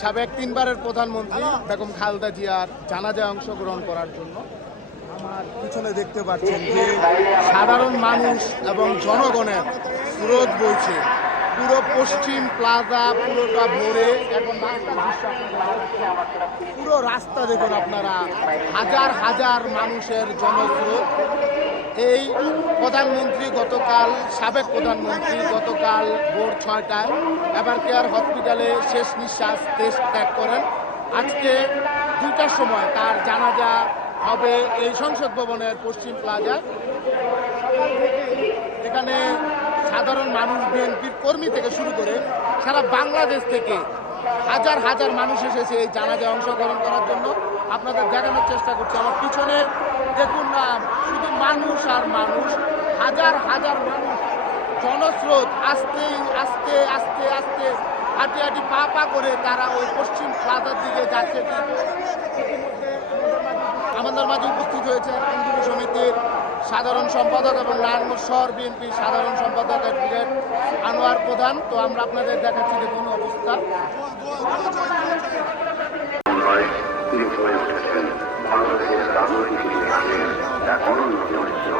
সাবেক 3 বারের প্রধানমন্ত্রী বেগম খালেদা জিয়ার জানাজায় অংশগ্রহণ করার জন্য আমার পিছনে দেখতে পাচ্ছেন যে সাধারণ মানুষ এবং জনগণের স্রোত বইছে। পুরো পশ্চিম প্লাজা পুরোটা ভরে এখন পুরো রাস্তা দেখুন আপনারা, হাজার হাজার মানুষের জনস্রোত। এই প্রধানমন্ত্রী গতকাল, সাবেক প্রধানমন্ত্রী গতকাল ভোর 6টায় এভার কেয়ার হসপিটালে শেষ নিঃশ্বাস ত্যাগ করেন। আজকে 2টার সময় তার জানাজা হবে এই সংসদ ভবনের পশ্চিম প্লাজায়। এখানে সাধারণ মানুষ, বিএনপির কর্মী থেকে শুরু করে সারা বাংলাদেশ থেকে হাজার হাজার মানুষ এসেছে এই জানাজায় অংশগ্রহণ করার জন্য। আপনাদের দেখানোর চেষ্টা করছি, আমার পিছনে দেখুন না, শুধু মানুষ আর মানুষ, হাজার হাজার মানুষ, জনস্রোত। আস্তে আস্তে আস্তে আস্তে হাঁটি হাঁটি পা পা করে তারা ওই পশ্চিম প্লাজার দিকে যাচ্ছে। আমাদের মাঝে উপস্থিত হয়েছেন আইনজীবী সমিতির সাধারণ সম্পাদক এবং নারায়ণগঞ্জ শহর বিএনপির সাধারণ সম্পাদক অ্যাডভোকেট আনোয়ার প্রধান। তো আমরা আপনাদের দেখাচ্ছি দেখুন অবস্থা। বাংলাদেশের রাজনৈতিক ইতিহাসে এক অনন্য চরিত্র।